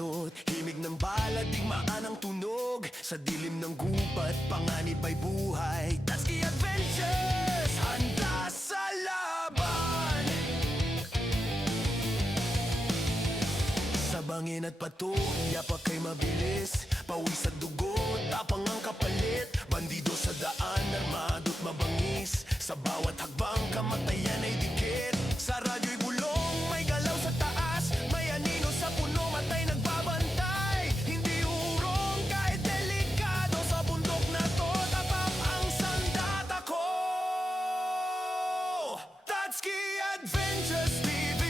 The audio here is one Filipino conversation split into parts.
manot, himig ng bala, digmaan ang tunog. Sa dilim ng gubat, panganib ay buhay. Tatsuki Adventures, handa sa laban. Sa bangin at pato, yapak ay mabilis. Pawis at dugo, tapang ang kapalit. Bandido sa daan, armado't mabangis. Sa bawat hakbang, kamatayan ay dikit. Sa radyo'y bulong, may galaw sa taas. May anino sa puno, matay nagbabantay. Hindi urong kahit delikado. Sa bundok na to, tapat ang sandata ko. Tatsuki Adventures TV,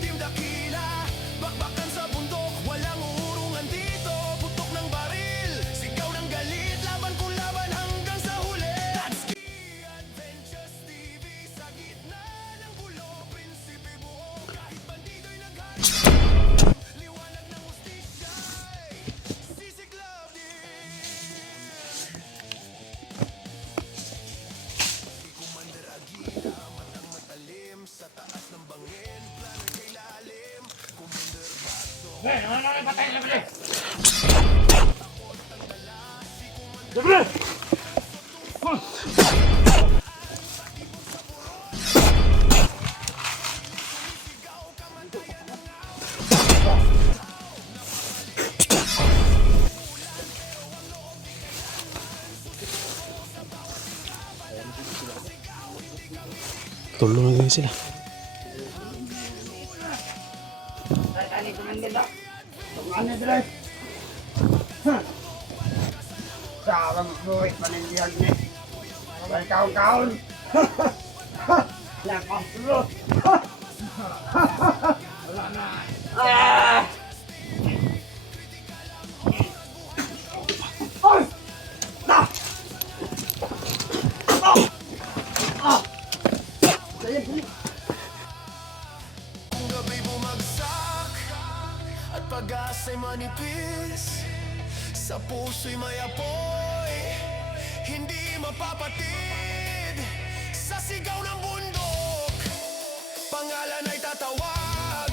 Team Dakila. Bakbakan sa bundok, walang uurungan dito. Putok ng baril, sigaw ng galit. Laban kung laban hanggang sa huli. Tatsuki Adventures TV, sa gitna ng gulo, prinsipe buo. Kahit bandido'y naghahanap, liwanag ng hustisya'y sisiklab din. Si Commander Aguila, matang matalim. Sa taas ng bangin, plano kay lalim. Commander Bato, Tulong na sila. Sarang buhay panindihan ni. May kaon-kaon. Lakas bro. Wala na. Ay! Na! Kung gabi bumagsak at pag-asa'y manipis, sa puso'y may apoy, hindi mapapatid. Sa sigaw ng bundok, pangalan ay tatawag.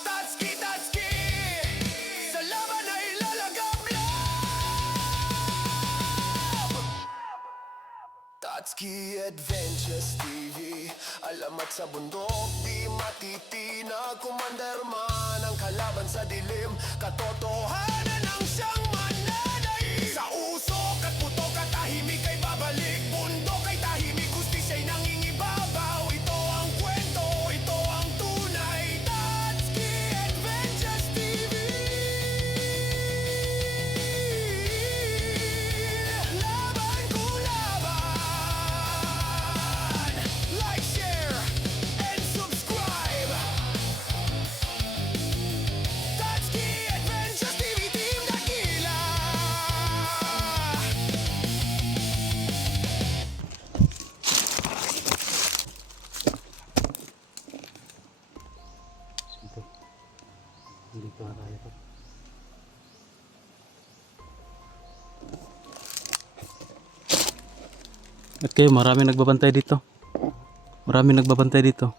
Tatsuki, Tatsuki, sa laban ay lalagablab. Tatsuki Adventures TV, alamat sa bundok, di matitinag. Commander man ang kalaban sa dilim, katotohanan ang siyang mananay. Sa usok at putok at tahimik ay babalik. Bundok ay tahimik, hustisya'y nangingibabaw. Ito ang kwento, ito ang tunay. Tatsuki Adventures TV, laban kung laban. Like, share, and subscribe. Tatsuki Adventures TV, Team Dakila. Dito na tayo to. At kayo, marami nagbabantay dito. Marami nagbabantay dito.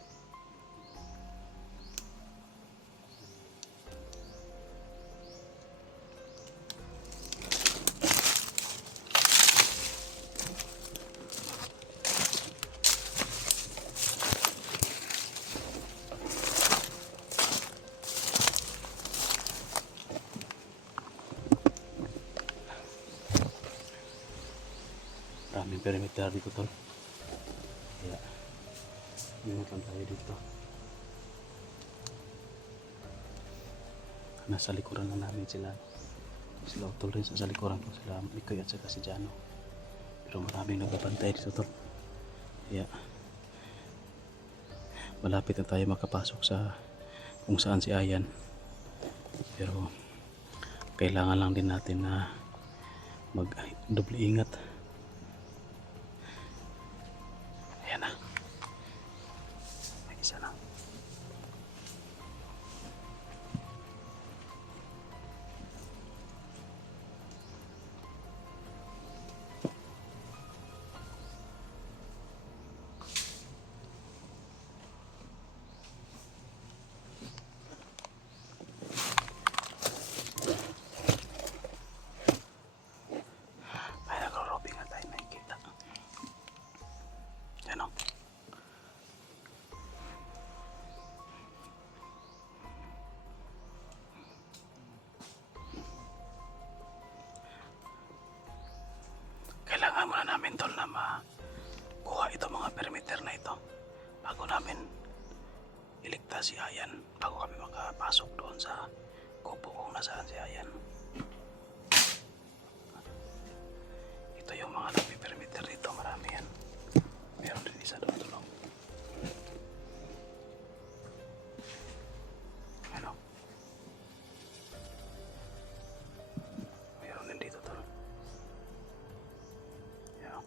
Maraming perimeter dito tol. Kaya ingat lang tayo dito. Nasa likuran na namin sila. Sila utol rin sa likuran ko. Sila Mikoy at saka si Jano. Pero maraming nagbabantay dito tol. Kaya malapit na tayo makapasok sa kung saan si Ayan. Pero kailangan lang din natin na mag doble ingat. Ayan na. Mag-isa na. Kailangan muna namin tol na makuha itong mga perimeter na ito bago namin iligtas si Ayan, bago kami makapasok doon sa kubo kung nasaan si Ayan. Ito yung mga nagpiperimeter dito, marami yan. Meron din isa doon tulong. Ano? Meron din dito tulong. Yan.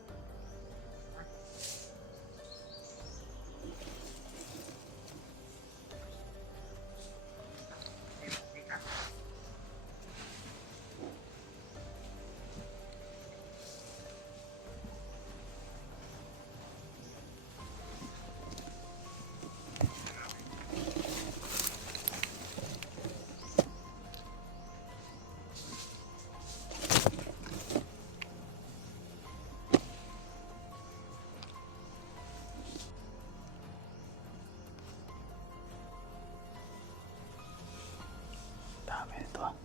Dami nito ah.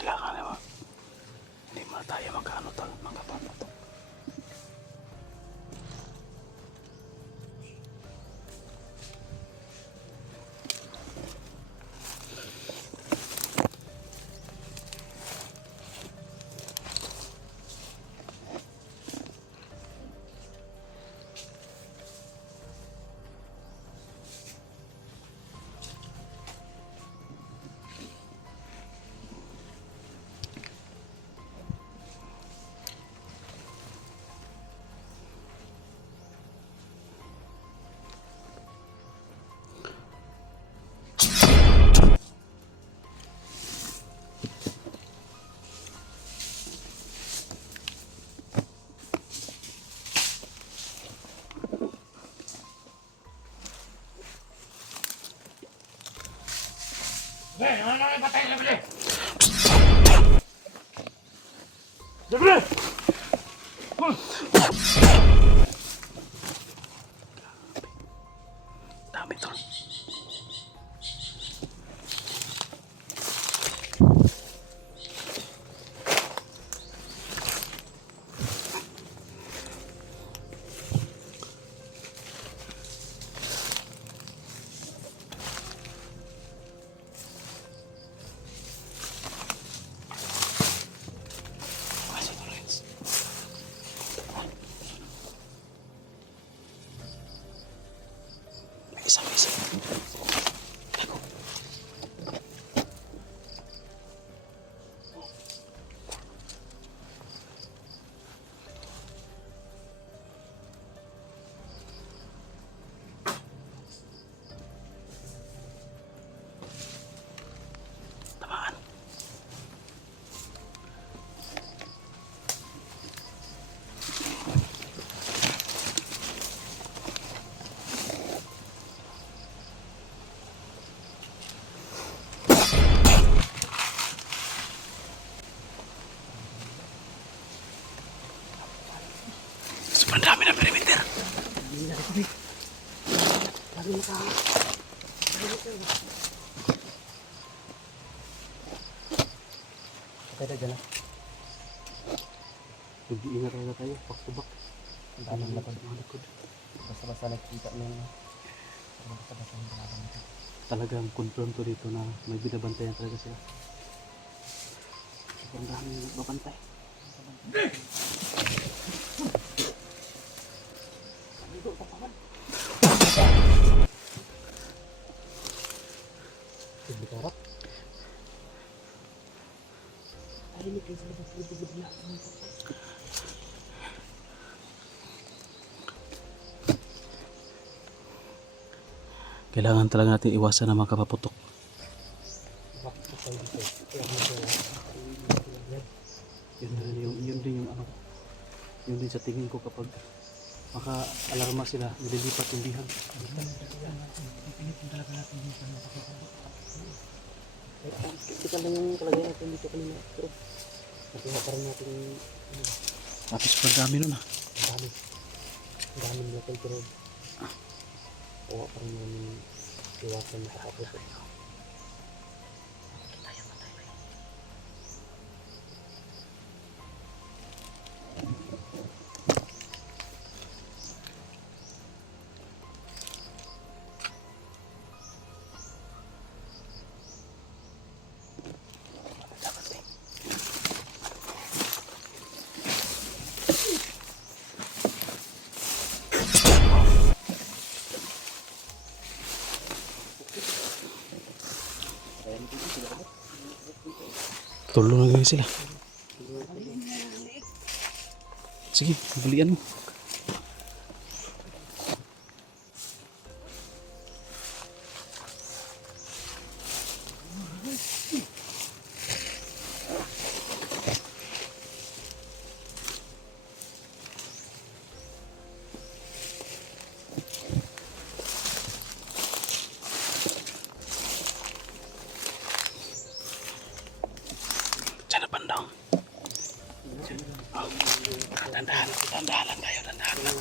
Kailangan naman. Hindi muna tayo magkano tol, magkapapatok. Ano yung patay na bili? Dami tol. Masih tulis. May isang isa. Ako. Tamaan. Sobrang dami ng perimeter. Kaya dyan lang. Mag-iingat talaga tayo, back to back. Ang daming lakad mga likod. Basta-basta nakikita mo yun. Basta-basta yung kalaban nito. Talagang confirm to dito na may binabantayan talaga sila. Sobrang daming nagbabantay. Dito, papaman. Bikarap. Kailangan talaga natin iwasan ng mga kapaputok. Yun din yung ano, yun din sa tingin ko kapag maka-alarma sila, nililipat yung bihag. Kita lang yung kalagay natin dito kanina. Pero nakuha pa rin natin yung Tapos pag dami nun ah. dami. Ang dami natin pero kuha pa rin namin iwasan na kapos. Tulong na ganyan sila. Sige, balian mo. Diyan na bandang. Dandahan lang tayo, dandahan lang.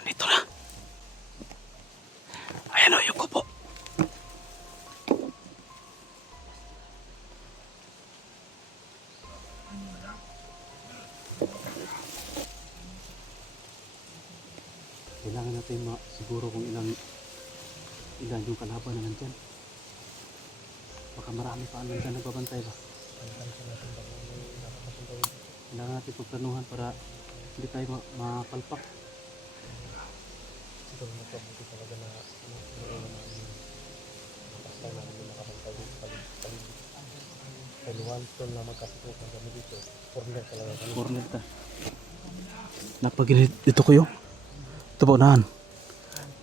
Andito na. Ayan o, yung kupo. Kailangan natin siguro kung ilan yung kalaban na nandyan. Baka marami pa nandyan nagbabantay ba? Kailangan natin pagplanuhan para hindi tayo mapalpak. Ito na mabuti talaga na makasal na hindi nakabantay yung paligid. Kaya luwanton na magkasukukan kami dito. Corner talaga kami. Corner ta. Napaginit dito kayo. Ito po unahan.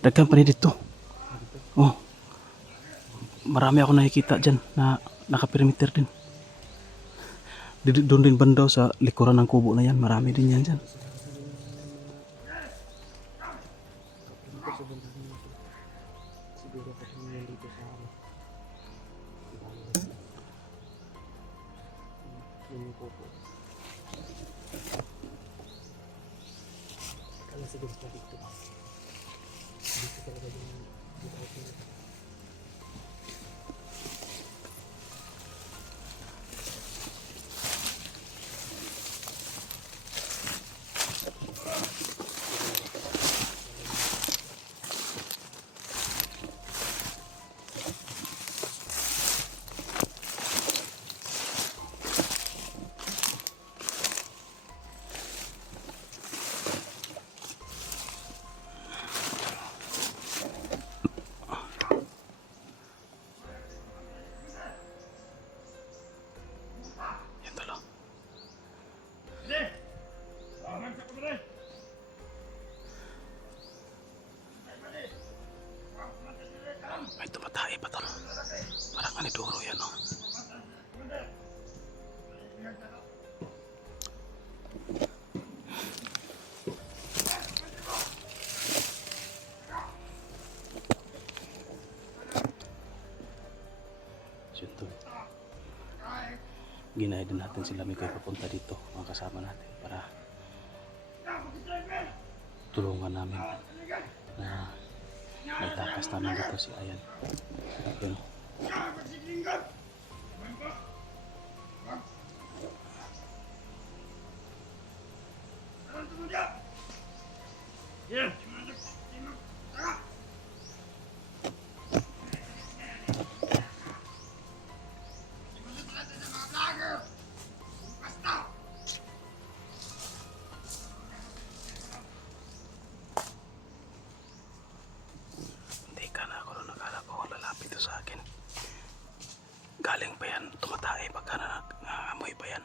Daghan pa ni dito. Oh. Marami ako nakikita dyan na nakaperimeter din. Doon din bandaw sa likuran ng kubo na yan. Marami din yan dyan. Siguro kasi yun dito sa yung kubo. Kaya siguro sa dito. Dito talaga yung dito. Yan talo. May tumatae pa talo. Parang aniduro yan oh. Yun tol. Ginaya din natin sila may kayo papunta dito, mga kasama natin, para tulungan namin na naitakas namin dito si Ayan. Yun. Hindi ka na ako nung nakala ko lalapit to sa akin. Galing pa yan, tumatae pagka nangangamoy pa yan.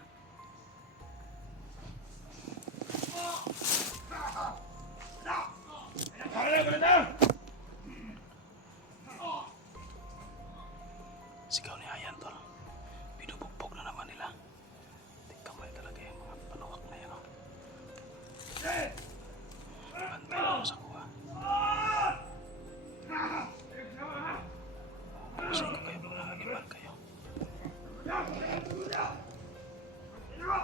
Sigaw ni Ayan tol. Binubugbog na naman nila. Tingnan mo talaga yung mga panuwak na yan. Oh. Bantay ako sa kuha. Pusin ko kayo mga animal kayo. Dalawa.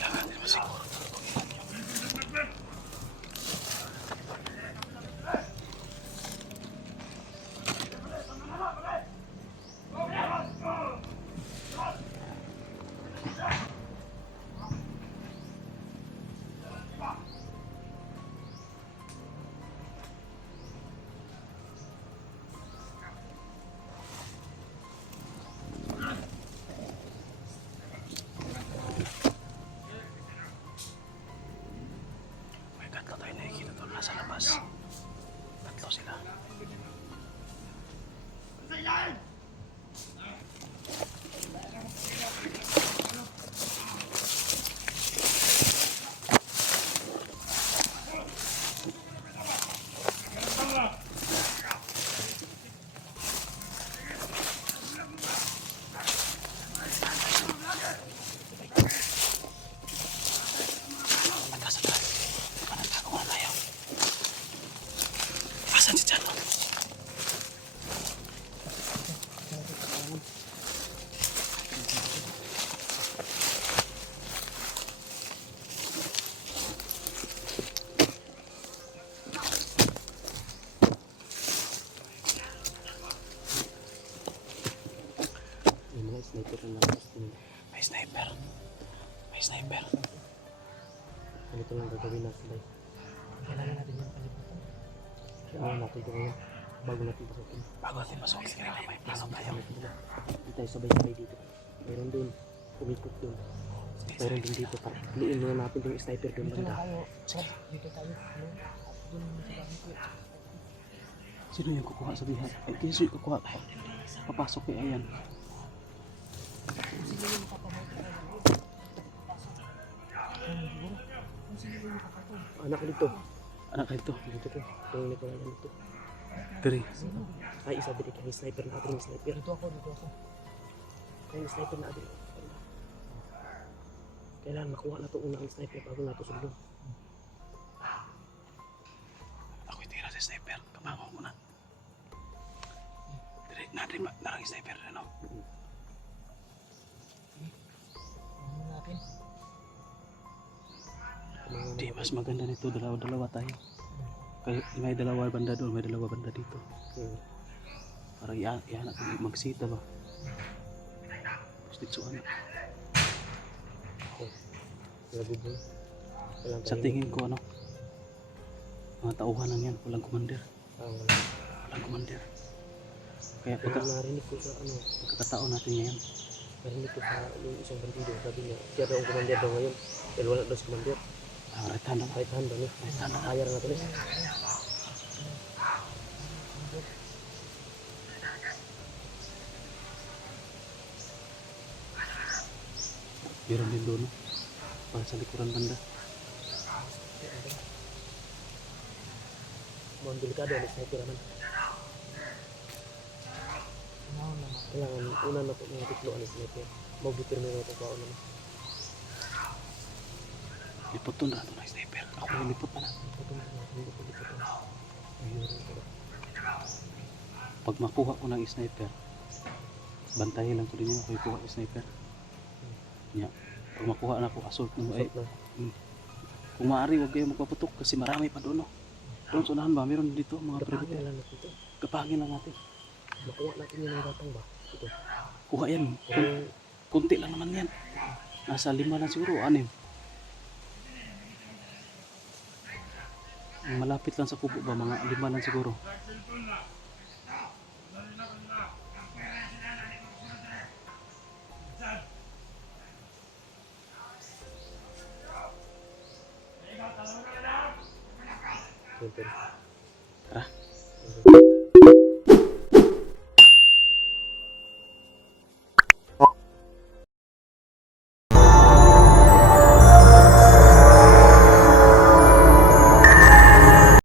Kailangan din masiguro tulungan nyo. May tatlo tayo nakikita doon nasa labas. Tatlo sila. Atas. Panatago na tayo. Asan si Chano? Yung mga sniper na nalakas din. May sniper. May sniper. Ano ito lang gagawin natin tayo. Kailangan natin yung kalimutan. Kailangan natin ito ngayon. Bago natin pasukin. Bago natin masukin kailangan may plano tayo. Hindi tayo sabay-sabay dito. Mayroon doon. Umikot doon. Mayroon din dito. Liin muna natin yung sniper doon banda. Sino yung kukuha sa bihan? Eh, sino yung kukuha? Papasok kay Ayan. Anak dito. Anak ka ito. Dito to. Yung Nicolay yan dito. Diri. Ay, isa dito. Yung sniper natin. Yung sniper. Dito ako. Yung sniper natin. Kailangan makuha na ito una ang sniper bago na ito sulong. Ako itira sa sniper. Kabango mo na. Diri. Narang sniper rin o. Di, mas maganda nito. Dalawa-dalawa tayo. Kaya may dalawa banda doon. May dalawa banda dito. Para iyanak magsita ba? Tapos dito anak. Grabe po. Sa tingin ko ano, mga tauhan lang yan, walang commander. Walang commander. Kaya Pagka narinig ko sa ano, pagkakataon natin ngayon, narinig ko sa yung isang bandido, sabi niya, siya daw ang commander daw ngayon. Dahil wala daw si commander. right hand lang. Kahit handa niya. Right hand lang. Kaya na natin eh. Meron din doon, no? Para sa likuran banda. Mukhang delikado, alis na ito naman. Kailangan una na po mga tikloan is sniper. Mabuti rin mga pagkaon naman. Lipot to na ito na sniper. Ako yung lipot pa na. Ito na hindi ko dito. Ayun ko. Pag makuha ko ng sniper, bantayan lang ko din yun ako yung kuha yung sniper. Yeah. Pag makuha na ako, assault na mo. Ay, Assault na. kung maaari, huwag kayo magpaputok kasi marami pa doon. No? Doon sa unahan ba? Meron dito mga Kapangin private. lang natin ito. Kapangin lang natin. Makuha natin yun ng gatang ba? Ito. Kuha yan. Kung Kunti lang naman yan. Nasa 5 lang siguro, 6. Malapit lang sa kubo ba? Mga 5 lang siguro. sniper. Tara. Sniper.